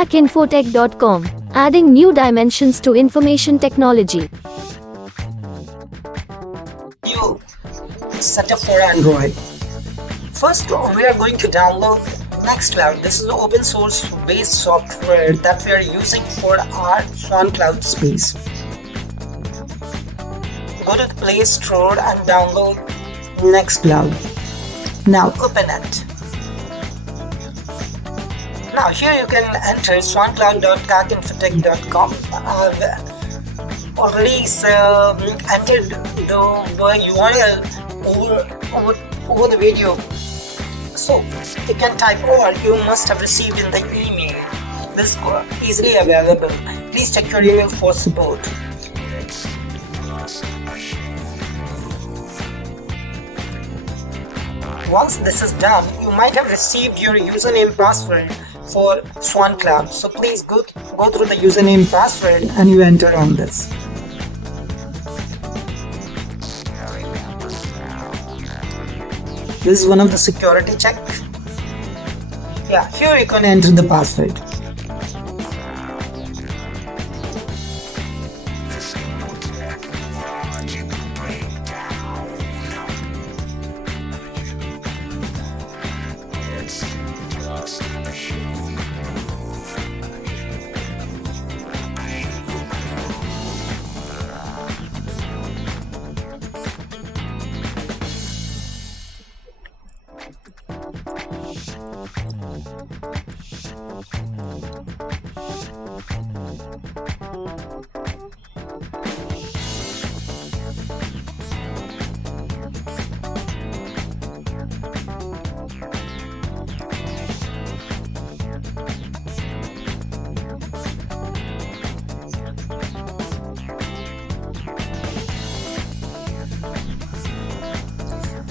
KakInfotech.com, adding new dimensions to information technology. New setup for Android. First, we are going to download Nextcloud. This is the open source based software that we are using for our SwanCloud space. Go to the Play Store and download Nextcloud. Now open it. Now here you can enter SwanCloud.kakinfotech.com. I've already entered the URL over the video. So you can type, or you must have received in the email. This is easily available. Please check your email for support. Once this is done, you might have received your username password for SwanCloud. So please go through the username password and you enter on this. This is one of the security check. Yeah, here you can enter the password.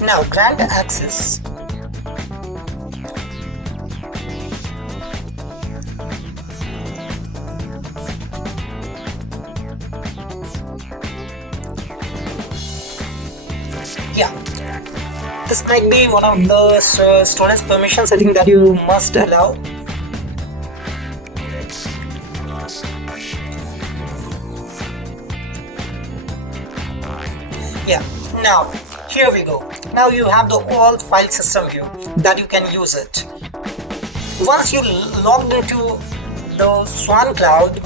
Now grant access. Yeah, this might be one of the storage permission setting that you must allow. Yeah, now here we go. Now you have the all file system view that you can use it. Once you logged into the SwanCloud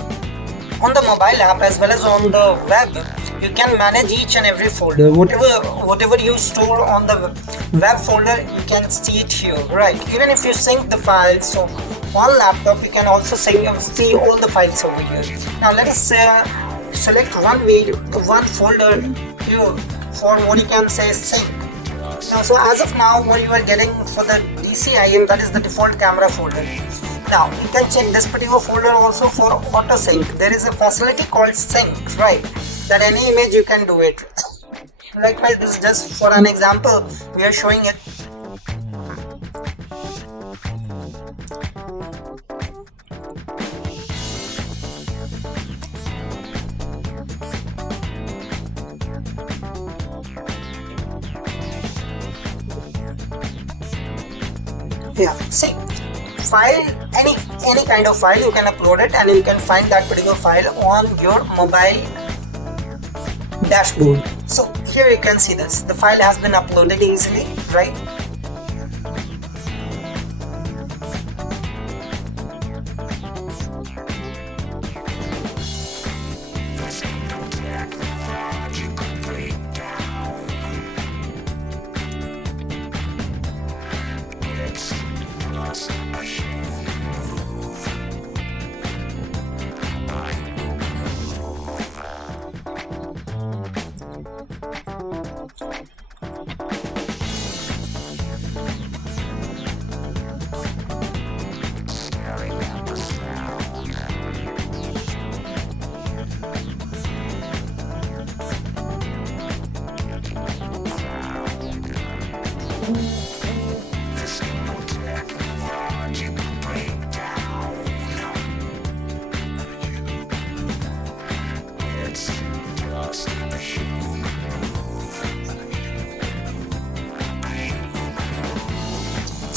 on the mobile app as well as on the web, you can manage each and every folder. Whatever you store on the web folder, you can see it here, right? Even if you sync the files, so on laptop you can also see all the files over here. Now let us select one folder here for what you can say sync. Now, so as of now, what you are getting for the DCIM, that is the default camera folder. Now you can check this particular folder also for auto sync. There is a facility called sync, right? That any image you can do it. Likewise, this is just for an example we are showing it. Yeah, see, file, any kind of file you can upload it and you can find that particular file on your mobile dashboard. So here you can see this, the file has been uploaded easily, right?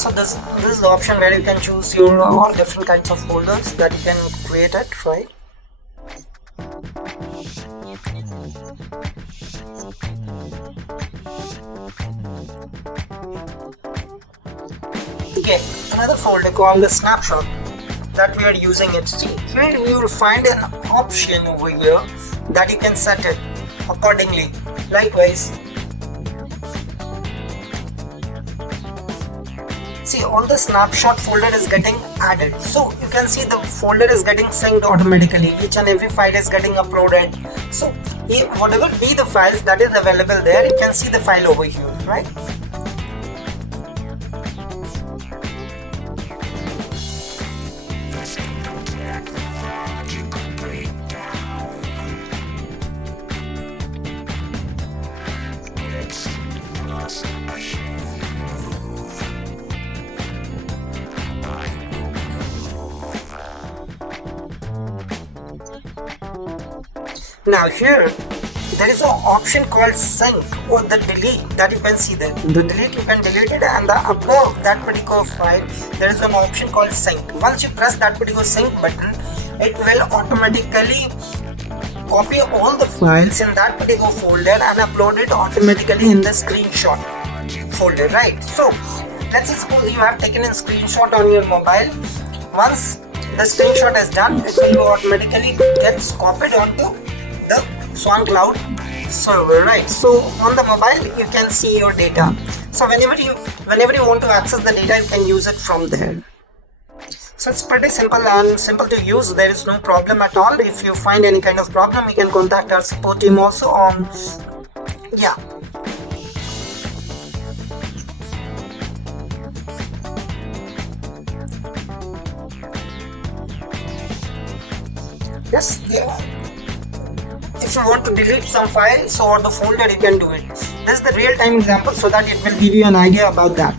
So this is the option where you can choose your all different kinds of folders that you can create it, right? Okay, another folder called the snapshot that we are using it. See, here you will find an option over here that you can set it accordingly. Likewise, see, all the snapshot folder is getting added. So you can see the folder is getting synced automatically. Each and every file is getting uploaded. So whatever be the files that is available there, you can see the file over here, right? Now here there is an option called sync or the delete that you can see there. The delete, you can delete it, and the upload that particular file, there is an option called sync. Once you press that particular sync button, it will automatically copy all the files in that particular folder and upload it automatically in the screenshot folder, right? So let's suppose you have taken a screenshot on your mobile. Once the screenshot is done, it will automatically gets copied onto the SwanCloud server, right? So on the mobile you can see your data. So whenever you want to access the data, you can use it from there. So it's pretty simple and simple to use. There is no problem at all. If you find any kind of problem, you can contact our support team also on, yeah. Yes, yeah. If you want to delete some files or the folder, you can do it. This is the real-time example so that it will give you an idea about that.